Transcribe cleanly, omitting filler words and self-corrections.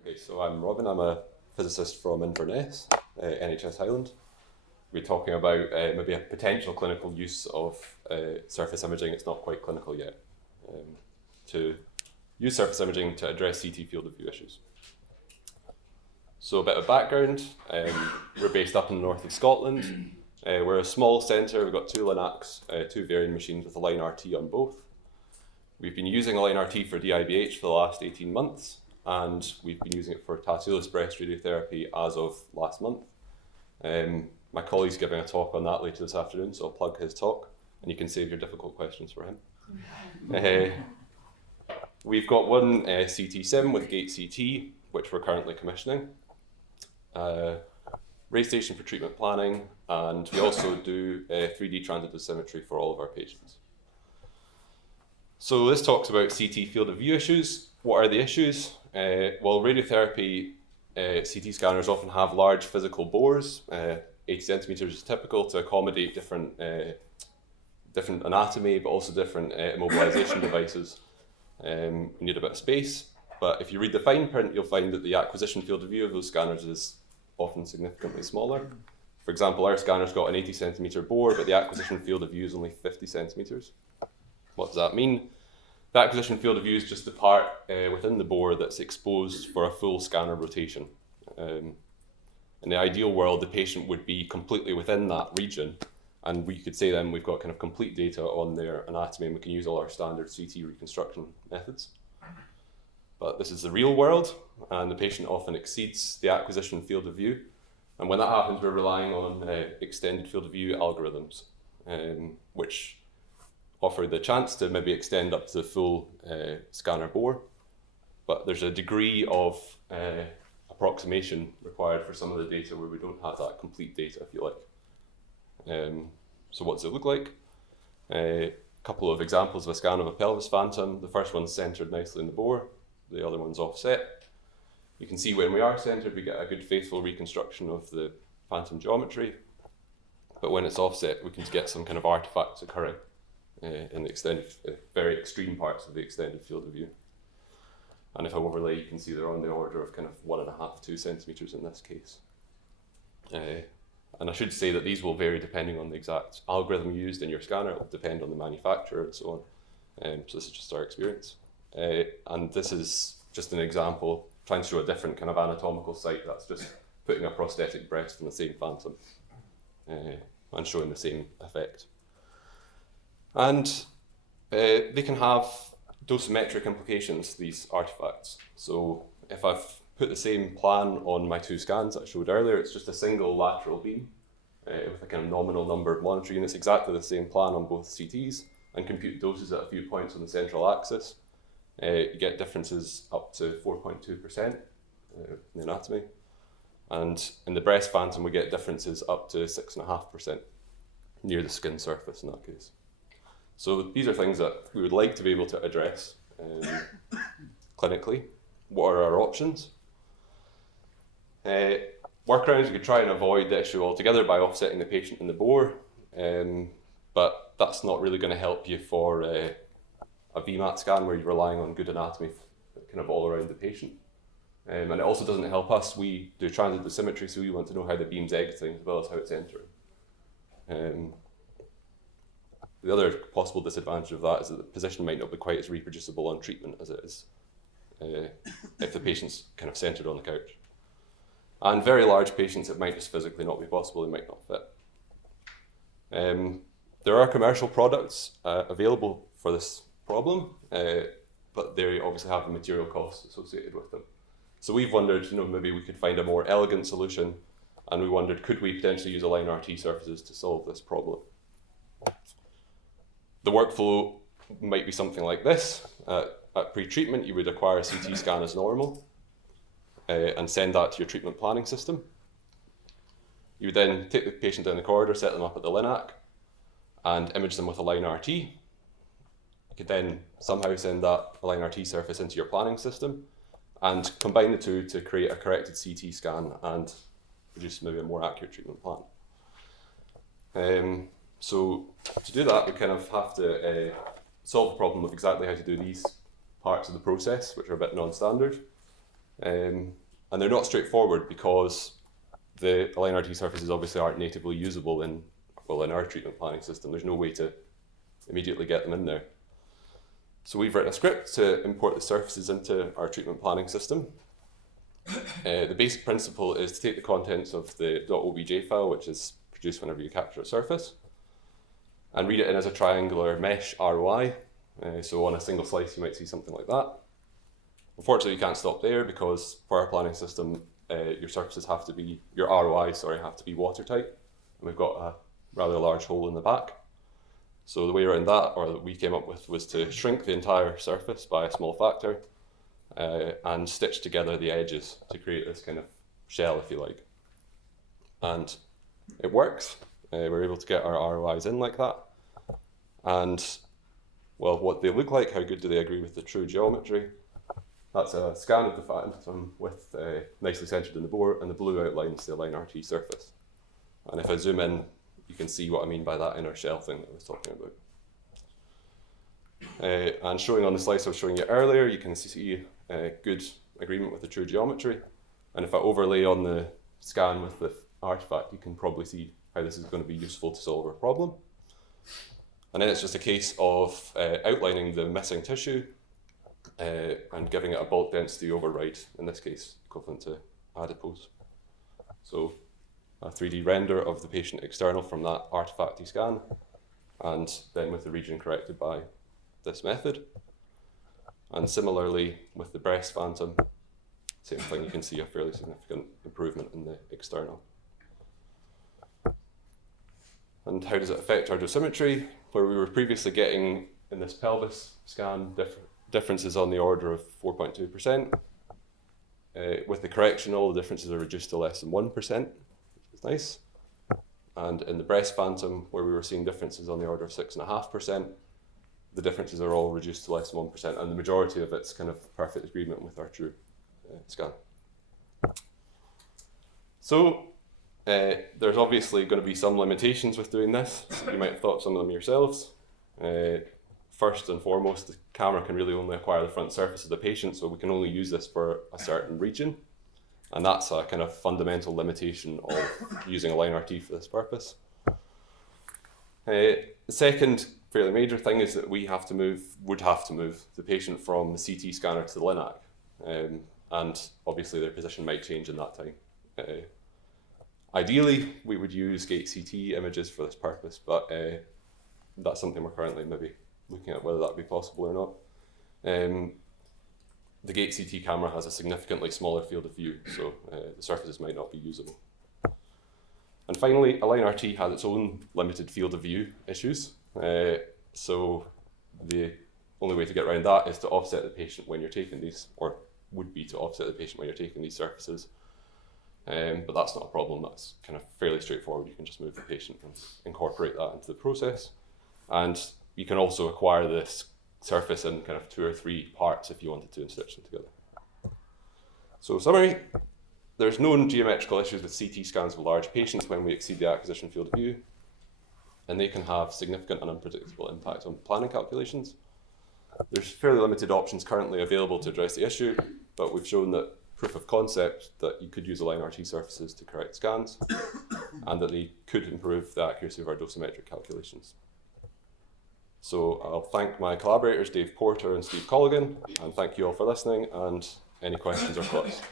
Okay, so I'm Robin. I'm a physicist from Inverness, NHS Highland. We're talking about maybe a potential clinical use of surface imaging. It's not quite clinical yet. To use surface imaging to address CT field of view issues. So a bit of background. We're based up in the north of Scotland. We're a small centre. We've got two Linacs, two varying machines with Align RT on both. We've been using Align RT for DIVH for the last 18 months. And we've been using it for Tarsillus breast radiotherapy as of last month. My colleague's giving a talk on that later this afternoon, so I'll plug his talk, and you can save your difficult questions for him. We've got one CT sim with Gate CT, which we're currently commissioning. RayStation for treatment planning, and we also do 3D transit dosimetry for all of our patients. So this talks about CT field of view issues. What are the issues? Well, radiotherapy CT scanners often have large physical bores. 80 centimeters is typical to accommodate different anatomy, but also different immobilization devices. You need a bit of space, but if you read the fine print, you'll find that the acquisition field of view of those scanners is often significantly smaller. For example, our scanner's got an 80 centimeter bore, but the acquisition field of view is only 50 centimeters. What does that mean? The acquisition field of view is just the part within the bore that's exposed for a full scanner rotation. In the ideal world, the patient would be completely within that region, and we could say then we've got kind of complete data on their anatomy and we can use all our standard CT reconstruction methods. But this is the real world, and the patient often exceeds the acquisition field of view. And when that happens, we're relying on extended field of view algorithms, which offer the chance to maybe extend up to the full scanner bore, but there's a degree of approximation required for some of the data where we don't have that complete data, if you like. So what does it look like? A couple of examples of a scan of a pelvis phantom. The first one's centered nicely in the bore, the other one's offset. You can see when we are centered, we get a good faithful reconstruction of the phantom geometry, but when it's offset, we can get some kind of artifacts occurring in the extended, very extreme parts of the extended field of view. And if I overlay, you can see they're on the order of kind of 1.5 to 2 centimeters in this case. And I should say that these will vary depending on the exact algorithm used in your scanner. It will depend on the manufacturer and so on. So this is just our experience. And this is just an example, trying to show a different kind of anatomical site. That's just putting a prosthetic breast in the same phantom and showing the same effect. And they can have dosimetric implications, these artifacts. So if I've put the same plan on my two scans that I showed earlier, it's just a single lateral beam with a kind of nominal number of monitoring units, exactly the same plan on both CTs, and compute doses at a few points on the central axis. You get differences up to 4.2% in the anatomy. And in the breast phantom, we get differences up to 6.5% near the skin surface in that case. So these are things that we would like to be able to address clinically. What are our options? Workarounds, we could try and avoid the issue altogether by offsetting the patient in the bore, but that's not really going to help you for a VMAT scan where you're relying on good anatomy kind of all around the patient. And it also doesn't help us. We do transit dosimetry, so we want to know how the beam's exiting as well as how it's entering. The other possible disadvantage of that is that the position might not be quite as reproducible on treatment as it is if the patient's kind of centered on the couch. And very large patients, it might just physically not be possible, they might not fit. There are commercial products available for this problem, but they obviously have the material costs associated with them. So we've wondered, maybe we could find a more elegant solution, and we wondered, could we potentially use Align RT surfaces to solve this problem? The workflow might be something like this. At pre-treatment, you would acquire a CT scan as normal and send that to your treatment planning system. You would then take the patient down the corridor, set them up at the Linac, and image them with Align RT. You could then somehow send that Align RT surface into your planning system and combine the two to create a corrected CT scan and produce maybe a more accurate treatment plan. So to do that, we kind of have to solve the problem of exactly how to do these parts of the process, which are a bit non-standard. And they're not straightforward because the Align RT surfaces obviously aren't natively usable in our treatment planning system. There's no way to immediately get them in there. So we've written a script to import the surfaces into our treatment planning system. The basic principle is to take the contents of the .obj file, which is produced whenever you capture a surface, and read it in as a triangular mesh ROI. So on a single slice, you might see something like that. Unfortunately, you can't stop there because for our planning system, your surfaces have to be, your ROIs, have to be watertight. And we've got a rather large hole in the back. So the way around that, or that we came up with, was to shrink the entire surface by a small factor and stitch together the edges to create this kind of shell, if you like. And it works. We're able to get our ROIs in like that. And, well, what they look like, how good do they agree with the true geometry? That's a scan of the phantom with nicely centered in the bore, and the blue outlines the Align RT surface. And if I zoom in, you can see what I mean by that inner shell thing that I was talking about. And showing on the slice I was showing you earlier, you can see good agreement with the true geometry. And if I overlay on the scan with the artifact, you can probably see how this is going to be useful to solve our problem. And then it's just a case of outlining the missing tissue and giving it a bulk density override, in this case equivalent to adipose. So a 3D render of the patient external from that artifacty scan, and then with the region corrected by this method. And similarly with the breast phantom, same thing, you can see a fairly significant improvement in the external. And how does it affect our dosimetry? Where we were previously getting in this pelvis scan differences on the order of 4.2%. With the correction, all the differences are reduced to less than 1%, which is nice. And in the breast phantom, where we were seeing differences on the order of 6.5%, the differences are all reduced to less than 1%, and the majority of it's kind of perfect agreement with our true scan. So there's obviously going to be some limitations with doing this. You might have thought some of them yourselves. First and foremost, the camera can really only acquire the front surface of the patient, so we can only use this for a certain region. And that's a kind of fundamental limitation of using Align RT for this purpose. The second fairly major thing is that would have to move the patient from the CT scanner to the LINAC. And obviously their position might change in that time. Ideally, we would use gate CT images for this purpose, but that's something we're currently maybe looking at whether that would be possible or not. The gate CT camera has a significantly smaller field of view, so the surfaces might not be usable. And finally, Align RT has its own limited field of view issues. So the only way to get around that is to offset the patient when you're taking these, or would be to offset the patient when you're taking these surfaces. But that's not a problem, that's kind of fairly straightforward. You can just move the patient and incorporate that into the process. And you can also acquire this surface in kind of 2 or 3 parts if you wanted to and stitch them together. So summary, there's known geometrical issues with CT scans of large patients when we exceed the acquisition field of view, and they can have significant and unpredictable impact on planning calculations. There's fairly limited options currently available to address the issue, but we've shown that proof of concept that you could use Align RT surfaces to correct scans, and that they could improve the accuracy of our dosimetric calculations. So I'll thank my collaborators, Dave Porter and Steve Colligan, and thank you all for listening, and any questions or thoughts.